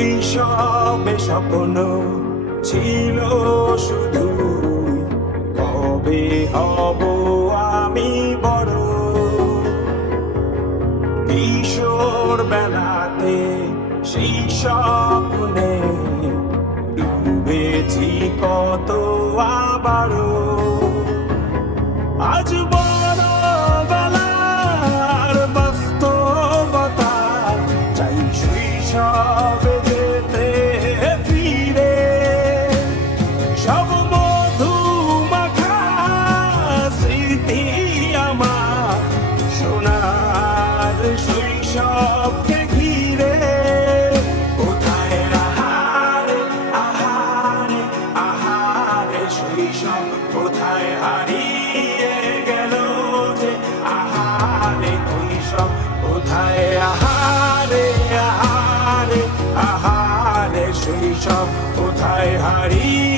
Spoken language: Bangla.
শৈশবে স্বপ্ন ছিল শুধু, কবে হব আমি বড়। কিশোর বেলাতে সেই স্বপ্নে ডুবেছি কত আবারও। আজ বড় বেলার বাস্তবতা, চাই শৈশবে যেতে ফিরে। সব মধু মাখা স্মৃতি আমার সোনার শৈশবকে ঘিরে। কোথায় আহারে আহারে আহারে শৈশব, কোথায় হারিয়ে গেল যে আহারে কৈশোর। কোথায় আহারে আহারে আহারে শৈশব, কোথায় হারিয়ে